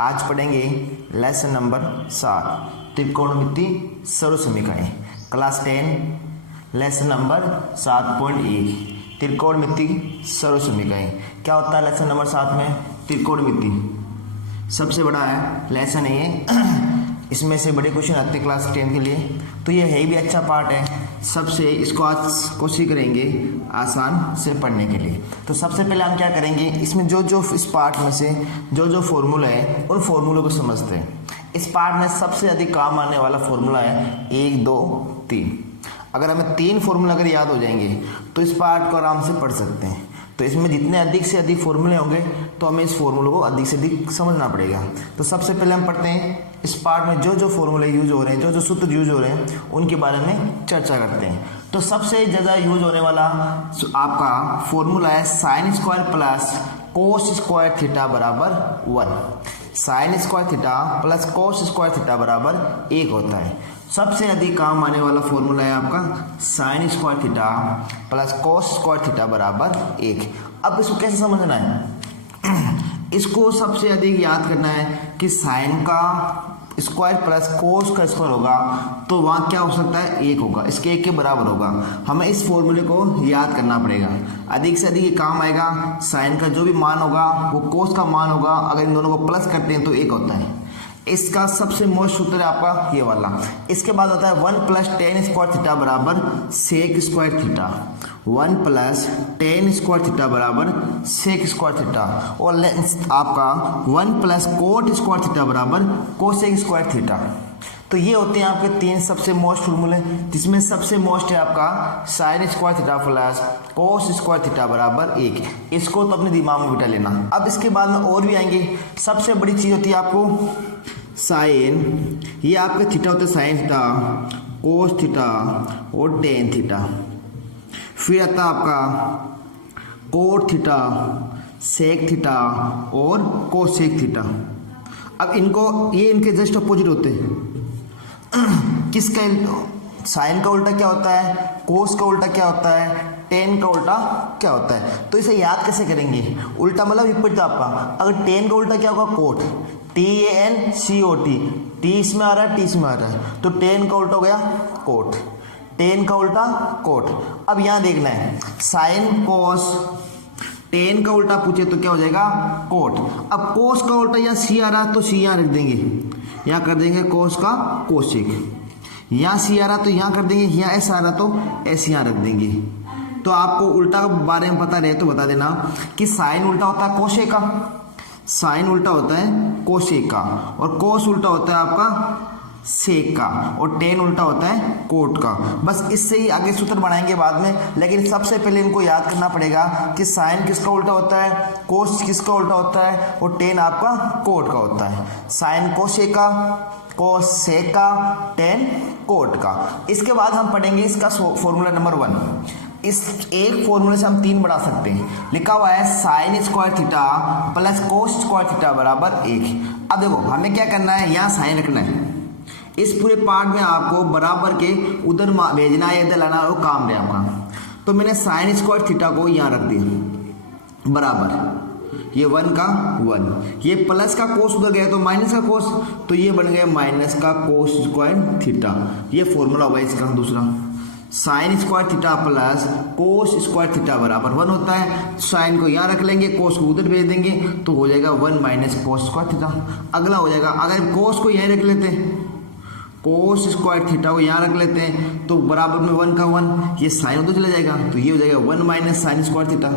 आज पढ़ेंगे lesson number 7 त्रिकोणमिति सर्वसमीकरण क्लास 10 लेसन नंबर 7.1 त्रिकोणमिति सर्वसमीकरण। क्या होता है लेसन नंबर 7 में? त्रिकोणमिति सबसे बड़ा है लेसन है ये। इसमें से बड़े क्वेश्चन आते हैं क्लास 10 के लिए, तो ये है भी अच्छा पार्ट है। सबसे इसको आज कोशिश करेंगे आसान से पढ़ने के लिए। तो सबसे पहले हम क्या करेंगे, इसमें जो इस पार्ट में से जो फॉर्मूला है उन फॉर्मूलों को समझते हैं। इस पार्ट में सबसे अधिक काम आने वाला फॉर्मूला है 1 2 3। अगर हमें 3 फॉर्मूला अगर याद हो जाएंगे तो इस पार्ट को आराम से पढ़ सकते हैं। तो इसमें जितने अधिक से अधिक फॉर्मूले होंगे तो हमें इस फॉर्मूले को अधिक से अधिक समझना पड़ेगा। तो सबसे पहले हम पढ़ते हैं इस पार्ट में जो फॉर्मूले यूज हो रहे हैं, जो सूत्र यूज हो रहे हैं उनके बारे में चर्चा करते हैं। तो सबसे ज़्यादा यूज होने वाला आपका फॉर्मूला है sign square plus cos square theta बराबर 1। Sine square theta plus cos square theta बराबर 1 होता है। सबसे अधिक काम आने वाला फॉर्मूला है आपका sine square theta plus cos square theta बराबर 1। अब इसको कैसे समझना है? इसको सबसे अधिक याद करना है कि साइन का स्क्वायर प्लस कोस का स्क्वायर होगा तो वहाँ क्या हो सकता है? 1 होगा, इसके 1 के बराबर होगा। हमें इस फॉर्मूले को याद करना पड़ेगा। अधिक से अधिक ये काम आएगा। साइन का जो भी मान होगा वो कोस का मान होगा, अगर इन दोनों को प्लस करते हैं तो 1 होता है। इसका सबसे मोस्ट सूत्र है आपका ये वाला। इसके बाद होता है 1 प्लस टेन स्क्वायर थीटा बराबर sec square theta. 1 plus tan square theta बराबर सेक स्क्वायर थीटा। और आपका 1 प्लस कोट स्क्वायर थीटा बराबर कोसेक स्क्वायर थीटा। तो ये होते हैं आपके 3 सबसे मोस्ट फॉर्मूले, जिसमें सबसे मोस्ट है आपका sine square theta plus cos square theta बराबर 1। इसको तो अपने दिमाग में बिठा लेना। अब इसके बाद में और भी आएंगे। सबसे बड़ी चीज़ होती है आपको साइन, ये आपके थीटा होता है साइन थीटा, कोस थीटा और टेन थीटा। फिर आता है आपका कोट थीटा, सेक थीटा और कोसेक थीटा। अब इनको ये इनके जस्ट अपोजिट होते हैं। किसका? साइन का उल्टा क्या होता है? कोस का उल्टा क्या होता है? टेन का उल्टा क्या होता है? तो इसे याद कैसे करेंगे? उल्टा मतलब विपरीत आपका। अगर टेन का उल्टा क्या होगा? Coat, TANCOT। टी इसमें आ रहा है, टी इसमें आ रहा है, तो टेन का उल्टा हो गया कोट। टेन का उल्टा कोट। अब यहाँ देखना है साइन कोस, टेन का उल्टा पूछे तो क्या हो जाएगा? कोट। अब कोस का उल्टा यहाँ सी आ रहा है तो सी यहाँ रख देंगे, यहाँ कर देंगे कोस का कोसेक। यहाँ सी आ रहा तो यहाँ कर देंगे, यहाँ एस आ रहा तो एस यहाँ रख देंगे। तो आपको उल्टा के बारे में पता रहे तो बता देना कि साइन उल्टा होता है कोसेक का, साइन उल्टा होता है कोसेक का, और कोस उल्टा होता है आपका सेक का, और टेन उल्टा होता है कोट का। बस इससे ही आगे सूत्र बनाएंगे बाद में, लेकिन सबसे पहले इनको याद करना पड़ेगा कि साइन किसका उल्टा होता है, कोस किसका उल्टा होता है, और टेन आपका कोट का होता है। साइन कोसेक का, कोस सेक का, टेन कोट का। इसके बाद हम पढ़ेंगे इसका फॉर्मूला नंबर 1। इस एक फॉर्मूले से हम 3 बढ़ा सकते हैं। लिखा हुआ है sine square theta plus cos square theta बराबर 1। अब देखो हमें क्या करना है, यहाँ साइन रखना है। इस पूरे पार्ट में आपको बराबर के उधर भेजना है, इधर लाना, वो काम है आपका। तो मैंने साइन स्क्वायर थीटा को यहाँ रख दिया बराबर, ये 1 का 1, ये प्लस का कोस उधर गया तो माइनस का कोस, तो ये बन गया माइनस का कोस स्क्वायर थीटा। ये फॉर्मूला हुआ इसका दूसरा। Sine square theta plus cos square theta बराबर 1 होता है। साइन को यहाँ रख लेंगे, कोस को उधर भेज देंगे तो हो जाएगा 1 माइनस कोस स्क्वायर थीटा। अगला हो जाएगा, अगर कोस को यहीं रख लेते हैं, कोस स्क्वायर थीटा को यहाँ रख लेते हैं तो बराबर में 1 का 1, ये साइन उधर चला जाएगा तो ये हो जाएगा 1 माइनस साइन स्क्वायर थीटा।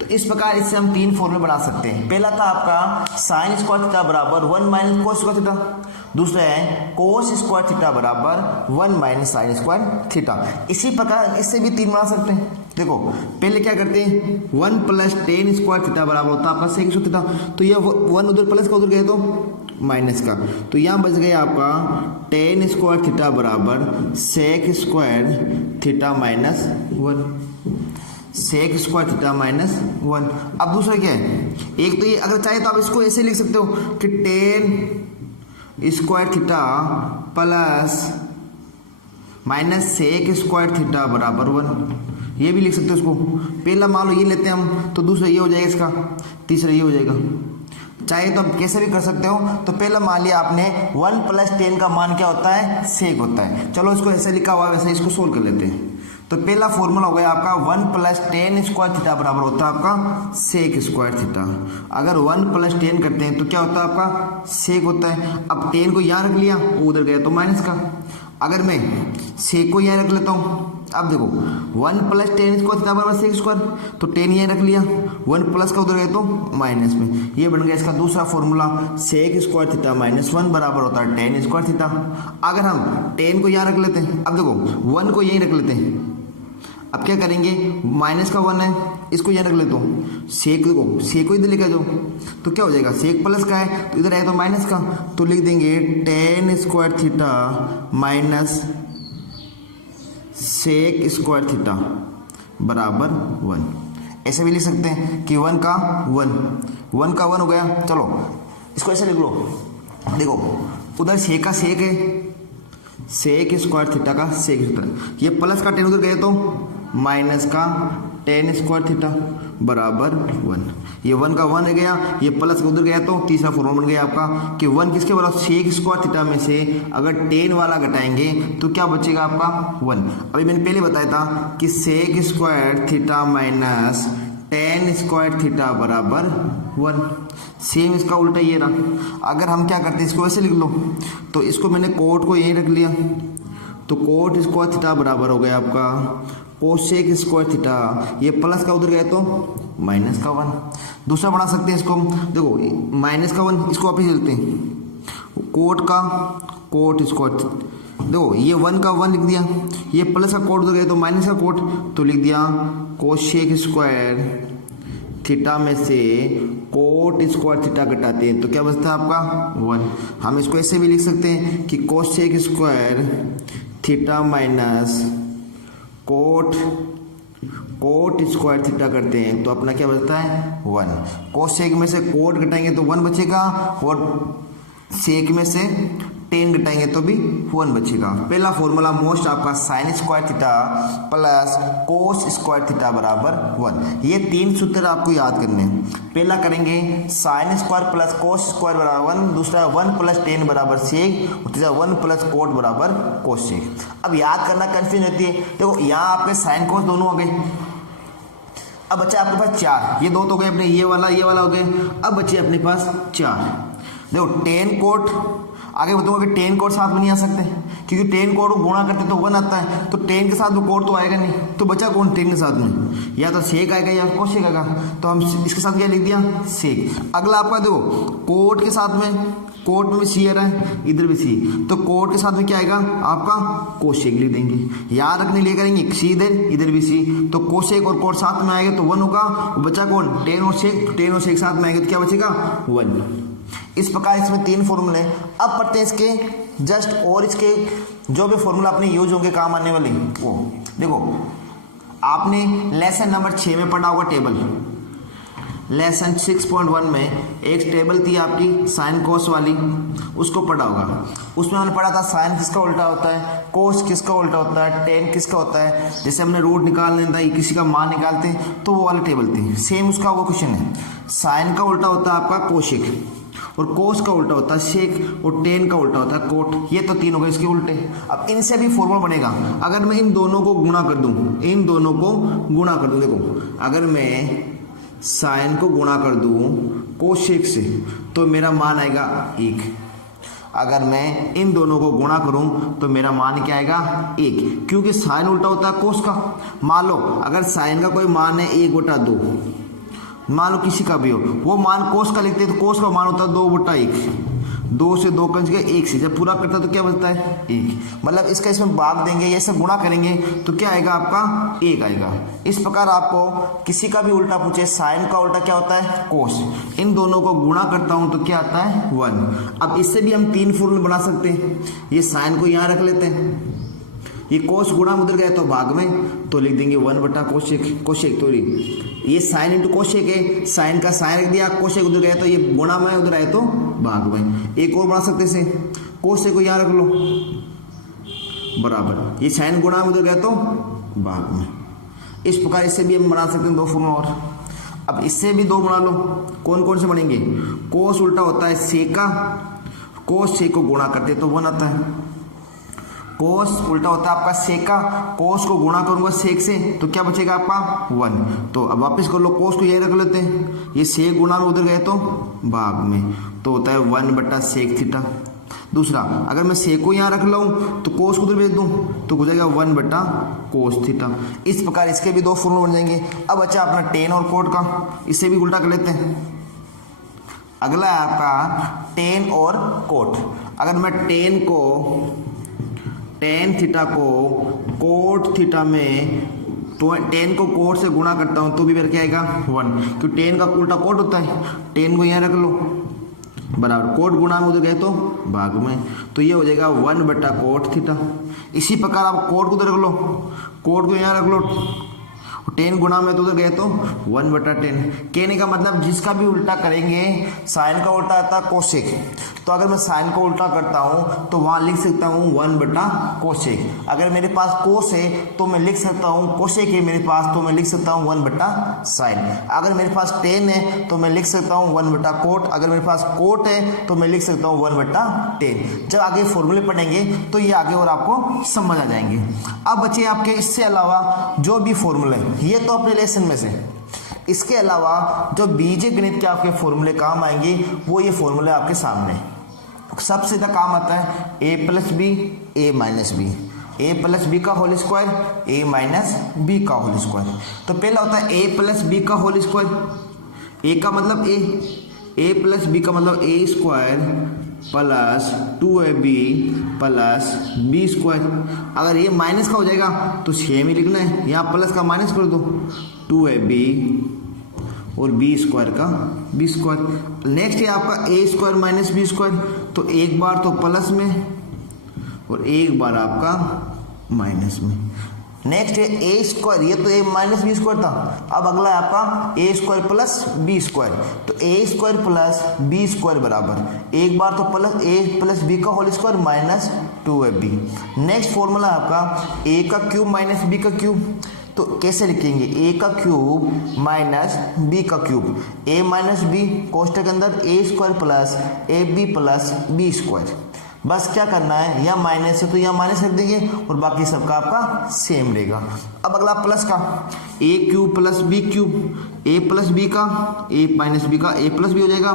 तो इस प्रकार इससे हम 3 फॉर्मूले बना सकते हैं। पहला था आपका साइन स्क्वायर थीटा बराबर 1 माइनस कोस स्क्वायर थीटा। दूसरा है कोस स्क्वायर थीटा बराबर 1 माइनस साइन स्क्वायर थीटा। इसी प्रकार इससे भी 3 बना सकते हैं। देखो पहले क्या करते हैं, 1 प्लस टेन स्क्वायर थीटा बराबर होता है आपका सेक स्क्वायर थीटा। तो ये 1 उधर प्लस का उधर गया तो माइनस का, तो यहाँ बच गया आपका टेन स्क्वायर थीटा बराबर sec square theta minus 1, sec square theta minus 1। अब दूसरा क्या है, एक तो ये अगर चाहे तो आप इसको ऐसे लिख सकते हो कि tan square theta plus minus sec square theta बराबर 1, ये भी लिख सकते हो उसको। पहला मान लो ये लेते हैं हम तो दूसरा ये हो जाएगा इसका, तीसरा ये हो जाएगा। चाहे तो आप कैसे भी कर सकते हो। तो पहला मान लिया आपने 1 + 10 का मान क्या होता है, सेक होता है। चलो इसको ऐसे लिखा हुआ है, वैसे इसको सोल्व कर लेते हैं। तो पहला फॉर्मूला हो गया आपका 1 + 10 स्क्वायर थीटा बराबर होता है आपका सेक स्क्वायर थीटा। अगर 1 + 10 करते हैं तो क्या होता है आपका सेक होता है। अब 10 को यहाँ रख लिया, वो उधर गया तो माइनस का। अगर मैं सेक को यहाँ रख लेता हूँ, अब देखो 1 + 10 स्क्वायर थीटा बराबर सेक स्क्वायर, तो 10 यहाँ रख लिया, 1 प्लस का उधर गया तो माइनस में। ये बन गया इसका दूसरा फॉर्मूला, सेक स्क्वायर थीटा -1 बराबर होता है 10 स्क्वायर थीटा। अगर हम 10 को यहाँ रख लेते हैं, अब देखो 1 को यहीं रख लेते हैं। अब क्या करेंगे, माइनस का 1 है, इसको यहाँ रख लेता हूँ, सेक को इधर लेकर जाओ तो क्या हो जाएगा, सेक प्लस का है तो इधर आए तो माइनस का, तो लिख देंगे 10 square theta minus sec square theta बराबर 1। ऐसे भी लिख सकते हैं कि 1 का 1 हो गया। चलो इसको ऐसे लिख लो, देखो उधर सेक का सेक है, सेक स्क्वायर थीटा का सेक थीटा, ये प्लस का 10 उधर गए तो माइनस का 10 स्क्वायर थीटा बराबर 1। ये 1 का 1 रह गया, ये प्लस उधर गया तो तीसरा फॉर्मूला बन गया आपका कि 1 किसके बराबर, सेक स्क्वायर थीटा में से अगर 10 वाला घटाएंगे तो क्या बचेगा आपका 1। अभी मैंने पहले बताया था कि sec square theta minus 10 square theta बराबर 1। सेम इसका उल्टा ये रहा। अगर हम क्या करते हैं, इसको ऐसे लिख लो, तो इसको मैंने कोट को यहीं रख लिया, तो कोट स्क्वायर थीटा बराबर हो गया आपका कोसेक स्क्वायर थीटा, ये प्लस का उधर गया तो माइनस का 1। दूसरा बना सकते हैं इसको, देखो माइनस का 1, इसको वापस चलते हैं, कोट का कोट स्क्वायर, देखो ये 1 का 1 लिख दिया, ये प्लस का कोट उधर गया तो माइनस का कोट, तो लिख दिया कोसेक स्क्वायर थीटा में से कोट स्क्वायर थीटा घटाते हैं तो क्या बचता है आपका 1। हम इसको ऐसे भी लिख सकते हैं कि cosec square theta minus cot square theta करते हैं तो अपना क्या बचता है 1। कोसेक में से कोट घटाएंगे तो 1 बचेगा, और सेक में से 10 घटाएंगे तो भी 1 बचेगा। पहला फॉर्मूला मोस्ट आपका sine square theta plus cos square theta बराबर 1। ये 3 सूत्र आपको याद करने हैं। पहला करेंगे sign square plus cos square बराबर 1, दूसरा 1 + 10 बराबर सेक, और तीसरा 1 + कोट बराबर कोस सेक। अब याद करना कंफ्यूजन होती है, देखो यहाँ आपके साइन कोस दोनों हो गए, अब बच्चा आपके पास 4, ये 2 तो गए अपने, ये वाला हो गए, अब बच्चे अपने पास 4। देखो 10 कोट, आगे बताऊंगा कि 10 कोट साथ में नहीं आ सकते, क्योंकि 10 कोट को गुणा करते तो 1 आता है, तो 10 के साथ वो कोट तो आएगा नहीं, तो बचा कौन 10 के साथ में, या तो सेक आएगा या कोसेक आएगा, तो हम इसके साथ क्या लिख दिया सेक। अगला आपका देखो कोट के साथ में, कोट में भी सी आ रहा है, इधर भी सी, तो कोट के साथ में क्या आएगा आपका कोसेक लिख देंगे। याद रखने लिए करेंगे सी इधर भी सी, तो कोसेक और कोट साथ में आएगा तो 1 होगा, बचा कौन 10 और सेक साथ में आएगा तो क्या बचेगा 1। इस प्रकार इसमें 3 फॉर्मूले। अब पढ़ते हैं इसके जस्ट, और इसके जो भी फॉर्मूला अपने यूज होंगे काम आने वाले वो देखो, आपने लेसन नंबर 6 में पढ़ा होगा टेबल, लेसन 6.1 में एक टेबल थी आपकी साइन कोस वाली, उसको पढ़ा होगा। उसमें हमने पढ़ा था साइन किसका उल्टा होता है, कोस किसका उल्टा होता है, टेन किसका होता है। जैसे हमने रूट निकालने था, किसी का मान निकालते हैं तो वो वाली टेबल थी। सेम उसका वो क्वेश्चन है, साइन का उल्टा होता है आपका कोशिक, और कोस का उल्टा होता है सेक, और टेन का उल्टा होता है कोट। ये तो 3 हो गए इसके उल्टे। अब इनसे भी फॉर्मूला बनेगा, अगर मैं इन दोनों को गुणा कर दूं, देखो अगर मैं साइन को गुणा कर दूं कोसेक से तो मेरा मान आएगा 1। अगर मैं इन दोनों को गुणा करूं तो मेरा मान क्या आएगा 1, क्योंकि साइन उल्टा होता है कोस का। मान लो अगर साइन का कोई मान है 1/2, मान लो किसी का भी हो, वो मान कोस का लिखते हैं तो कोस का मान होता है 2/1। 2 से 2 कंज के 1 से जब पूरा करता है तो क्या बचता है 1। मतलब इसका इसमें भाग देंगे, ये सब गुणा करेंगे तो क्या आएगा आपका 1 आएगा। इस प्रकार आपको किसी का भी उल्टा पूछे, साइन का उल्टा क्या होता है कोस, इन दोनों को गुणा करता हूं तो क्या आता है 1। अब इससे भी हम 3 फॉर्मूले बना सकते हैं। ये साइन को यहाँ रख लेते हैं, ये कोस गुणा उधर गया तो भाग में, तो लिख देंगे 1/कोसेक। तो ये साइन इंटू कोसेक है, साइन का साइन रख दिया, कोसेक उधर गया तो ये गुणा में, उधर आए तो भाग में। एक और बना सकते से, कोसेक को यहाँ रख लो बराबर, ये साइन गुणा में उधर गया तो भाग में। इस प्रकार इससे भी हम बना सकते हैं 2 फॉर्मूला और। अब इससे भी 2 बना लो, कौन कौन से बनेंगे, कोस उल्टा होता है सेक का, कोस सेक को गुणा करते तो 1 आता है। कोस उल्टा होता है आपका सेक का, कोस को गुणा करूंगा सेक से तो क्या बचेगा आपका 1। तो अब वापस कर लो, कोस को यही रख लेते हैं, ये सेक गुणा में उधर गए तो भाग में, तो होता है 1/sec थीटा। दूसरा, अगर मैं सेक को यहाँ रख लाऊं तो कोस को उधर भेज दूं तो हो जाएगा 1/cos थीटा। इस प्रकार इसके भी 2 फॉर्मूले बन जाएंगे। अब बचा अपना टेन और कोट का, इसे भी उल्टा कर लेते हैं। अगला है आपका टेन और कोट। अगर मैं टेन थीटा को कोट थीटा में तो टेन को कोट से गुणा करता हूं तो भी फिर क्या आएगा 1, क्योंकि टेन का उल्टा कोट होता है। टेन को यहाँ रख लो बराबर कोट गुणा में उधर गए तो भाग में, तो ये हो जाएगा 1/cot थीटा। इसी प्रकार आप कोट को उधर रख लो, कोट को यहाँ रख लो, टेन गुणा में तो उधर गए तो 1/10। कहने का मतलब जिसका भी उल्टा करेंगे, साइन का उल्टा आता है कोसेक, तो अगर मैं साइन को उल्टा करता हूं तो वहां लिख सकता हूं 1/कोसेक। अगर मेरे पास कोस है तो मैं लिख सकता हूं, कोसेक है मेरे पास तो मैं लिख सकता हूं 1/साइन। अगर मेरे पास टेन है तो मैं लिख सकता हूं 1/कोट। अगर मेरे पास कोट है तो मैं लिख सकता हूं 1/10। जब आगे फॉर्मूले पढ़ेंगे तो ये आगे और आपको समझ आ जाएंगे। अब बचे आपके इससे अलावा जो भी फॉर्मूले, ये तो अपने लेसन में से, इसके अलावा जो बीजगणित गणित के आपके फॉर्मूले काम आएंगे वो ये फॉर्मूले आपके सामने। सबसे ज्यादा काम आता है a+b a-b, a+b का होल स्क्वायर a-b का होल स्क्वायर। तो पहला होता है a+b का होल स्क्वायर, a का मतलब a+b का मतलब a² plus 2ab plus b square. अगर ये माइनस का हो जाएगा तो सेम ही लिखना है, यहाँ प्लस का माइनस कर दो, 2ab और b स्क्वायर का b स्क्वायर। नेक्स्ट है आपका a² माइनस b स्क्वायर, तो एक बार तो प्लस में और एक बार आपका माइनस में। नेक्स्ट है a², ये तो a माइनस b स्क्वायर था। अब अगला है आपका a² प्लस b स्क्वायर, तो a² प्लस b स्क्वायर बराबर एक बार तो प्लस a प्लस b का whole square minus 2ab। Next formula है आपका a का क्यूब माइनस b का क्यूब, तो कैसे लिखेंगे a का क्यूब माइनस b का क्यूब, a माइनस b कोष्टक के अंदर a² plus ab plus b square. बस क्या करना है, यहाँ माइनस है तो यहाँ माइनस रख देंगे और बाकी सबका आपका सेम रहेगा। अब अगला प्लस का a³ plus b³, a plus b का a माइनस b का a प्लस b हो जाएगा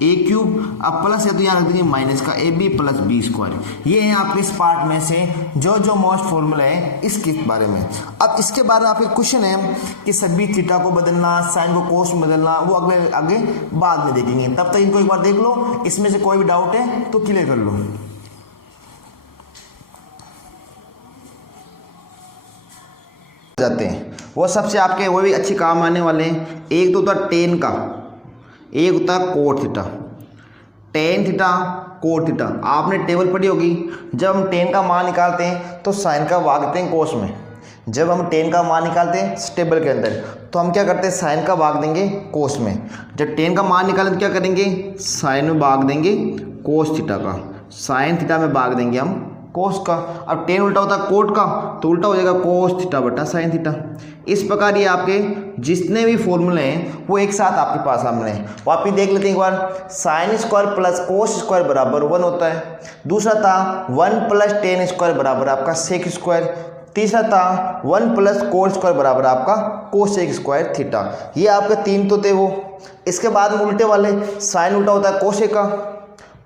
a³। अब प्लस है तो यहाँ रख देंगे माइनस का ab प्लस b स्क्वायर। ये है आपके इस पार्ट में से जो मोस्ट फॉर्मूला है इसके बारे में। अब इसके बारे में आपके क्वेश्चन है कि सभी थीटा को बदलना, साइन को कोस में बदलना, वो आगे बाद में देखेंगे। तब तक इनको एक बार देख लो, इसमें से कोई भी डाउट है तो क्लियर कर लो। जाते हैं वो सबसे आपके वो भी अच्छे काम आने वाले हैं। एक तो होता टेन का, एक होता cot theta. Tan theta cot theta आपने टेबल पढ़ी होगी। जब हम टेन का मान निकालते हैं तो साइन का भागते हैं कोस में। जब हम टेन का मान निकालते हैं टेबल के अंदर तो हम क्या करते हैं, साइन का भाग देंगे कोस में। जब टेन का मान निकालें तो क्या करेंगे, साइन में भाग देंगे कोस थीटा का, साइन थीटा में भाग देंगे हम कोस का। अब टेन उल्टा होता है कोट का, तो उल्टा हो जाएगा कोस थीटा बटा साइन थीटा। इस प्रकार ये आपके जितने भी फॉर्मूले हैं वो एक साथ आपके पास सामने हैं। वो आप ही देख लेते हैं एक बार। Sine square plus cos square बराबर 1 होता है। दूसरा था 1 प्लस टेन स्क्वायर बराबर आपका सेक स्क्वायर। तीसरा था 1 प्लस कोट स्क्वायर बराबर आपका कोसेक स्क्वायर थीटा। ये आपके 3 तो थे वो। इसके बाद में उल्टे वाले, साइन उल्टा होता है कोसेक का,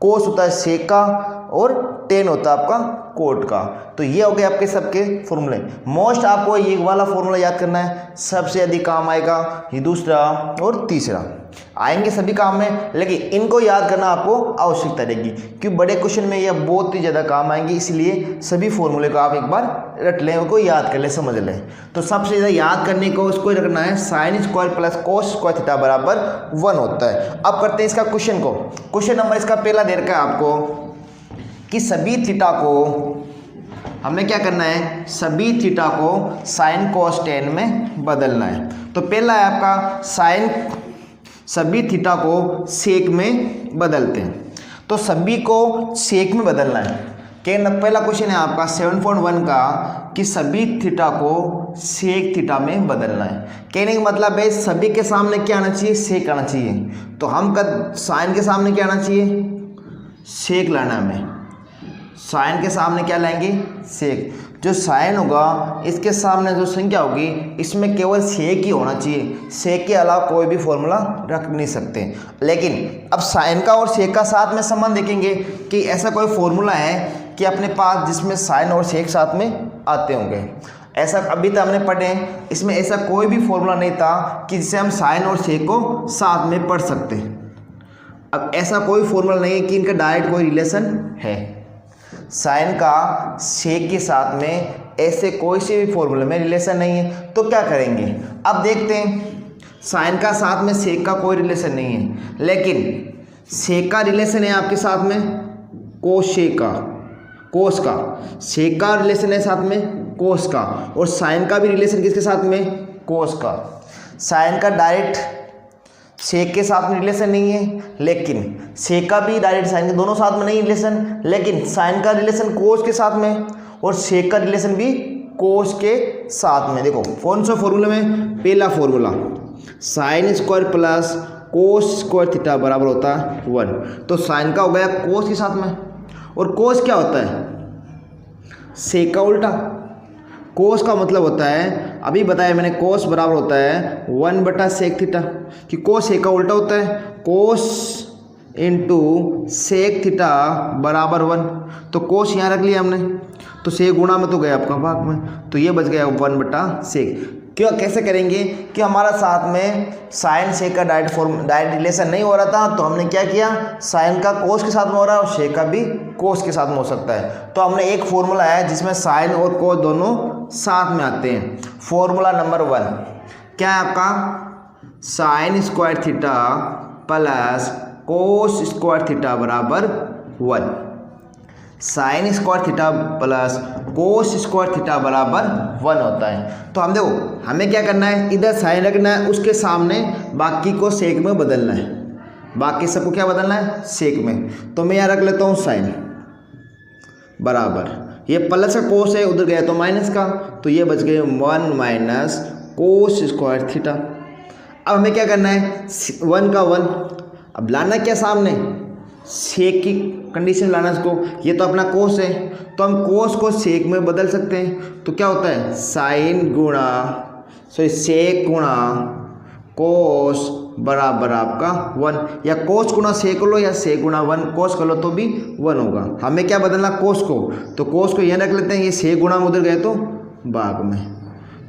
कोस होता है सेक का और टेन होता है आपका कोट का। तो ये हो गए आपके सबके फॉर्मूले। मोस्ट आपको ये वाला फॉर्मूला याद करना है, सबसे अधिक काम आएगा ये दूसरा और तीसरा आएंगे सभी काम में, लेकिन इनको याद करना आपको आवश्यकता रहेगी क्योंकि बड़े क्वेश्चन में ये बहुत ही ज़्यादा काम आएंगे। इसलिए सभी फॉर्मूले को आप एक बार रट लें, उनको याद कर लें, समझ लें। तो सबसे ज़्यादा याद करने को उसको रखना है sign square plus cos square theta बराबर 1 होता है। अब करते हैं इसका क्वेश्चन को। क्वेश्चन नंबर इसका पहला दे रखा है आपको कि सभी थीटा को हमें क्या करना है, सभी थीटा को साइन कोस टेन में बदलना है। तो पहला है आपका साइन, सभी थीटा को सेक में बदलते हैं। तो सभी को सेक में बदलना है पहला क्वेश्चन है आपका 7.1 का कि सभी थीटा को सेक थीटा में बदलना है। कहने का मतलब है सभी के सामने क्या आना चाहिए, सेक आना चाहिए। तो हम साइन के सामने क्या आना चाहिए, सेक लाना हमें। साइन के सामने क्या लाएंगे, सेक। जो साइन होगा इसके सामने जो संख्या होगी इसमें केवल सेक ही होना चाहिए, सेक के अलावा कोई भी फॉर्मूला रख नहीं सकते। लेकिन अब साइन का और सेक का साथ में संबंध देखेंगे कि ऐसा कोई फॉर्मूला है कि अपने पास जिसमें साइन और सेक साथ में आते होंगे। ऐसा अभी तक हमने पढ़े हैं, इसमें ऐसा कोई भी फॉर्मूला नहीं था कि जिससे हम साइन और सेक को साथ में पढ़ सकते। अब ऐसा कोई फॉर्मूला नहीं है कि इनका डायरेक्ट कोई रिलेशन है। साइन का सेक के साथ में ऐसे कोई से भी फॉर्मूले में रिलेशन नहीं है। तो क्या करेंगे, अब देखते हैं। साइन का साथ में सेक का कोई रिलेशन नहीं है, लेकिन सेक का रिलेशन है आपके साथ में कोसेक का, कोस का। सेक का रिलेशन है साथ में कोस का, और साइन का भी रिलेशन किसके साथ में, कोस का। साइन का डायरेक्ट सेक के साथ में रिलेशन नहीं है, लेकिन सेक का भी डायरेक्ट साइन के दोनों साथ में नहीं रिलेशन, लेकिन साइन का रिलेशन कोस के साथ में और सेक का रिलेशन भी कोस के साथ में। देखो कौन सा फॉर्मूला में, पहला formula sine square plus cos square theta बराबर होता है 1। तो साइन का हो गया कोस के साथ में, और कोस क्या होता है, सेक का उल्टा। कोस का मतलब होता है, अभी बताया मैंने, कोस बराबर होता है 1/सेक थीटा, कि कोस सेक का उल्टा होता है, कोस इंटू सेक थीटा बराबर 1। तो कोस यहाँ रख लिया हमने, तो सेक गुणा में तो गया आपका भाग में, तो ये बच गया 1/सेक। क्यों, कैसे करेंगे कि हमारा साथ में साइन सेक का डायरेक्ट रिलेशन नहीं हो रहा था, तो हमने क्या किया, साइन का कोस के साथ में हो रहा है और सेक का भी कोस के साथ में हो सकता है। तो हमने एक फॉर्मूला है जिसमें साइन और कोस दोनों साथ में आते हैं। फॉर्मूला नंबर 1 क्या है आपका, sine square theta plus cos square theta बराबर 1। Sine square theta plus cos square theta बराबर 1 होता है। तो हम देखो हमें क्या करना है, इधर साइन रखना है, उसके सामने बाकी को सेक में बदलना है। बाकी सबको क्या बदलना है, सेक में। तो मैं यहाँ रख लेता हूँ साइन बराबर, ये प्लस का कोस है, उधर गया तो माइनस का, तो ये बच गए 1 माइनस कोस स्क्वायर थीटा। अब हमें क्या करना है, 1 का 1, अब लाना क्या सामने, सेक की कंडीशन लाना इसको। ये तो अपना कोस है, तो हम कोस को सेक में बदल सकते हैं। तो क्या होता है, साइन गुणा सेक गुणा कोस बराबर आपका 1, या कोस गुणा सेक लो या सेक गुणा 1 कोस कर लो तो भी 1 होगा। हमें क्या बदलना, कोस को, तो कोस को यहाँ रख लेते हैं, ये सेक गुणा में उधर गए तो भाग में।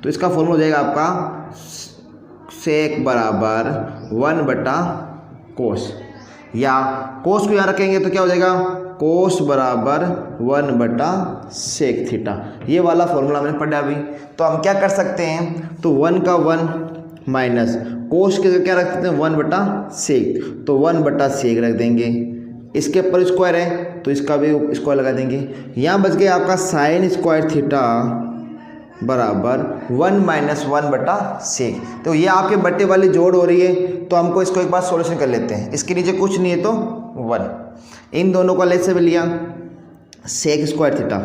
तो इसका फॉर्मूला हो जाएगा आपका सेक बराबर 1/कोस, या कोस को यहाँ रखेंगे तो क्या हो जाएगा, कोस बराबर 1/सेक थीटा। ये वाला फॉर्मूला मैंने पढ़ा अभी। तो हम क्या कर सकते हैं, तो 1 का 1 माइनस कोस के क्या रख सकते हैं, 1/सेक, तो 1/सेक रख देंगे। इसके ऊपर स्क्वायर है तो इसका भी स्क्वायर लगा देंगे। यहाँ बच गया आपका साइन स्क्वायर थीटा बराबर 1 माइनस 1/सेक। तो ये आपके बट्टे वाली जोड़ हो रही है, तो हमको इसको एक बार सॉल्यूशन कर लेते हैं। इसके नीचे कुछ नहीं है तो 1, इन दोनों का लेसे लिया सेक स्क्वायर थीटा,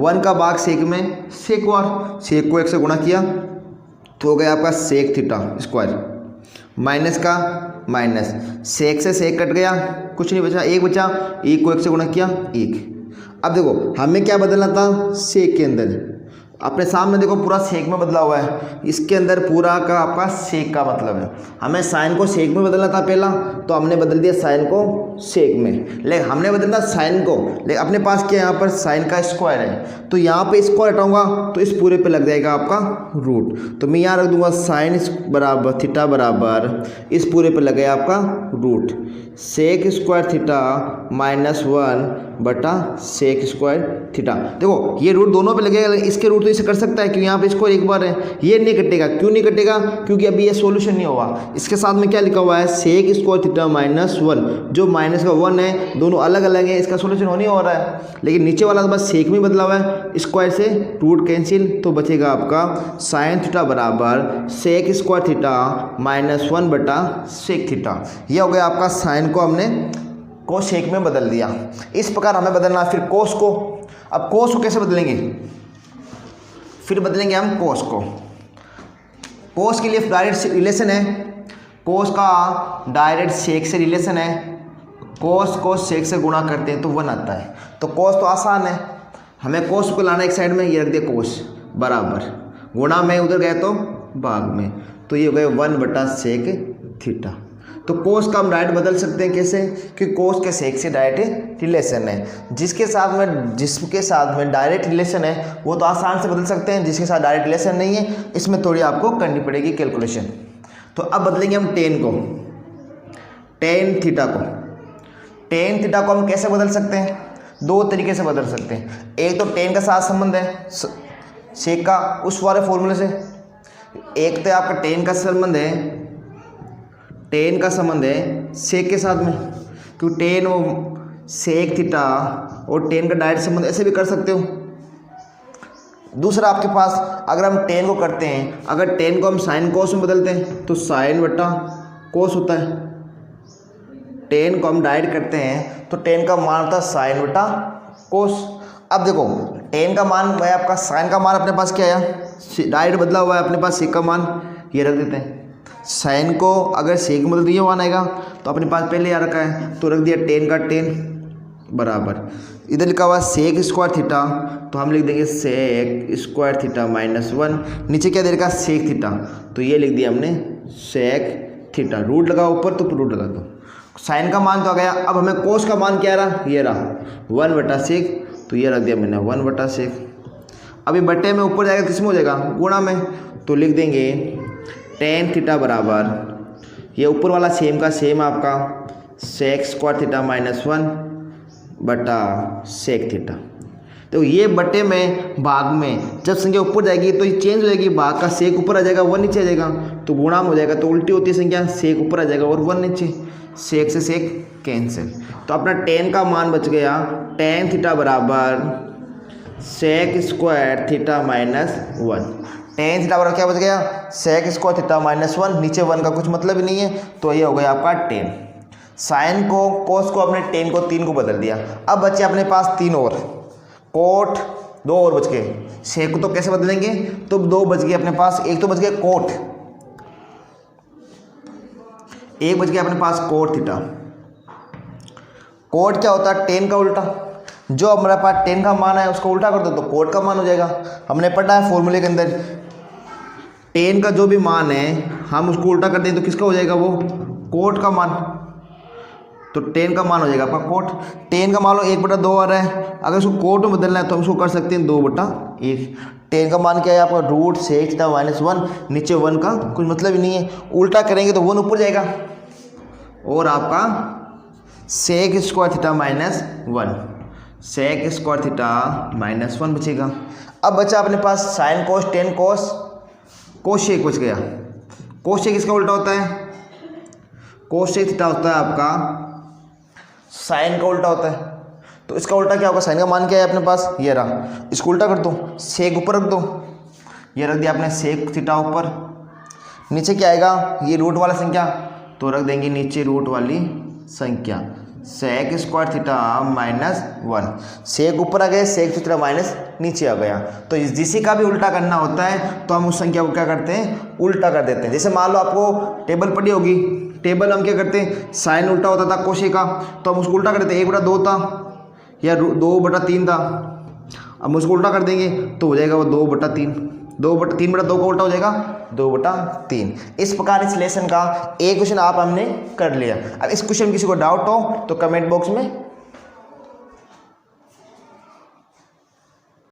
1 का भाग सेक में सेक वार, सेक को 1 से गुणा किया तो हो गया आपका सेक थीटा स्क्वायर, माइनस का माइनस, सेक से सेक कट गया, कुछ नहीं बचा, 1 बचा, 1 को 1 से गुणा किया 1। अब देखो हमें क्या बदलना था, सेक के अंदर, अपने सामने देखो पूरा सेक में बदला हुआ है, इसके अंदर पूरा का आपका सेक का मतलब है। हमें साइन को सेक में बदलना था पहला, तो हमने बदल दिया साइन को सेक में। लेकिन हमने बदलना साइन को, लेकिन अपने पास क्या यहाँ पर साइन का स्क्वायर है, तो यहाँ पे स्क्वायर हटाऊंगा तो इस पूरे पे लग जाएगा आपका रूट। तो मैं यहाँ रख दूंगा साइन बराबर थीटा बराबर इस पूरे पे लग गया आपका root sec square theta minus sec square theta. देखो ये रूट दोनों पे लगेगा, इसके रूट तो इसे कर सकता है क्योंकि यहाँ पे इसको एक बार है, ये नहीं कटेगा। क्यों नहीं कटेगा, क्योंकि अभी ये सॉल्यूशन नहीं हुआ। इसके साथ में क्या लिखा हुआ है, सेक स्क्वायर थीटा माइनस 1, जो माइनस का 1 है, दोनों अलग अलग है, इसका सॉल्यूशन होने हो रहा है। लेकिन नीचे वाला तो बस सेक में बदला हुआ है, स्क्वायर से रूट कैंसिल, तो बचेगा आपका साइन थीटा बराबर sec square theta minus sec theta. यह हो गया आपका साइन को हमने कोसेक में बदल दिया। इस प्रकार हमें बदलना फिर कोस को। अब कोस को कैसे बदलेंगे, फिर बदलेंगे हम कोस को। कोस के लिए डायरेक्ट रिलेशन है, कोस का डायरेक्ट सेक से रिलेशन है, कोस को सेक से गुणा करते हैं तो 1 आता है। तो कोस तो आसान है, हमें कोस को लाना एक साइड में, ये रख दिया कोस बराबर गुणा में उधर गए तो भाग में, तो ये हो गए 1/sec थीटा। तो कोस का हम डायरेक्ट बदल सकते हैं कैसे, कि कोस के सेक से डायरेक्ट रिलेशन है। जिसके साथ में डायरेक्ट रिलेशन है वो तो आसान से बदल सकते हैं, जिसके साथ डायरेक्ट रिलेशन नहीं है इसमें थोड़ी आपको करनी पड़ेगी कैलकुलेशन। तो अब बदलेंगे हम टेन को, टेन थीटा को। टेन थीटा को हम कैसे बदल सकते हैं, 2 तरीके से बदल सकते हैं। एक तो टेन का साथ संबंध है सेक का उस वाले फॉर्मूले से, एक तो आपका टेन का संबंध है, टेन का संबंध है सेक के साथ में, क्योंकि टेन वो सेक थीटा और टेन का डायरेक्ट संबंध ऐसे भी कर सकते हो। दूसरा आपके पास अगर हम टेन को करते हैं, अगर टेन को हम साइन कोस में बदलते हैं तो साइन बटा कोस होता है। टेन को हम डायरेक्ट करते हैं तो टेन का मान होता है साइन बटा कोस। अब देखो टेन का मान वह आपका, साइन का मान अपने पास क्या आया, डायरेक्ट बदला हुआ है अपने पास सेक का मान, ये रख देते हैं। साइन को अगर सेक में बदल दिया मान आएगा तो अपने पास पहले आ रखा है तो रख दिया टेन का टेन बराबर, इधर लिखा हुआ सेक स्क्वायर थीटा तो हम लिख देंगे सेक स्क्वायर थीटा -1, नीचे क्या दे रखा सेक थीटा तो ये लिख दिया हमने सेक थीटा, रूट लगा ऊपर तो रूट लगा दो। साइन का मान तो आ गया। अब हमें कोस का मान क्या रहा, ये रहा 1/sec तो ये रख दिया मैंने 1/sec। अभी बट्टे में ऊपर जाएगा किस में हो जाएगा, गुणा में, तो लिख देंगे टेन थीटा बराबर, ये ऊपर वाला सेम का सेम आपका sec square theta -1/sec theta. तो ये बटे में भाग में जब संख्या ऊपर जाएगी तो ये चेंज हो जाएगी, भाग का सेक ऊपर आ जाएगा 1 नीचे आ जाएगा, तो गुणा हो जाएगा तो उल्टी होती है संख्या, सेक ऊपर आ जाएगा और 1 नीचे, सेक से सेक कैंसिल। तो अपना टेन का मान बच गया टेन थीटा बराबर sec square theta -1। Tan theta बराबर क्या बच गया, सेक स्क्वायर थीटा -1, नीचे 1 का कुछ मतलब ही नहीं है तो ये हो गया आपका टेन। साइन को कोस को अपने टेन को 3 को बदल दिया। अब बचे अपने पास 3 और, कोट 2 और बच गए। सेक को तो कैसे बदलेंगे, तो 2 बच गए अपने पास, एक तो बच गया कोट, एक बच गया अपने पास कोट थीटा। कोट क्या होता है, टेन का उल्टा, जो हमारे पास टेन का मान है उसको उल्टा कर दो तो कोट का मान हो जाएगा। हमने पढ़ा है फॉर्मूले के अंदर टेन का जो भी मान है हम उसको उल्टा कर दें तो किसका हो जाएगा, वो कोट का मान, तो टेन का मान हो जाएगा आपका कोट। टेन का मान लो 1/2 आ रहा है, अगर उसको कोट में बदलना है तो हम उसको कर सकते हैं 2/1। टेन का मान क्या है आपका, रूट सेक थीटा -1, नीचे 1 का कुछ मतलब ही नहीं है, उल्टा करेंगे तो 1 ऊपर जाएगा और आपका sec square theta -1, sec square theta -1 बचेगा। अब बचा अपने पास sine cos tan cos, cosec बच गया। कोसेक इसका उल्टा होता है, कोसेक थीटा होता है आपका साइन का उल्टा होता है, तो इसका उल्टा क्या होगा, साइन का मान क्या है अपने पास, ये रहा, इसको उल्टा कर दो, सेक ऊपर रख दो, ये रख दिया आपने सेक थीटा ऊपर, नीचे क्या आएगा, ये रूट वाला संख्या तो रख देंगे नीचे रूट वाली संख्या, सेक स्क्वायर थीटा -1, सेक ऊपर आ गए, सेक थीटा माइनस नीचे आ गया। तो जिसी का भी उल्टा करना होता है तो हम उस संख्या को क्या करते हैं, उल्टा कर देते हैं। जैसे मान लो आपको टेबल पड़ी होगी, टेबल हम क्या करते हैं, साइन उल्टा होता था कोसेक का तो हम उसको उल्टा कर देते हैं, 1/2 था या 2/3 था, अब उसको उल्टा कर देंगे तो हो जाएगा वो 2/3, 3/2 का उल्टा हो जाएगा 2/3। इस प्रकार इस लेसन का एक क्वेश्चन आप हमने कर लिया। अब इस क्वेश्चन में किसी को डाउट हो तो कमेंट बॉक्स में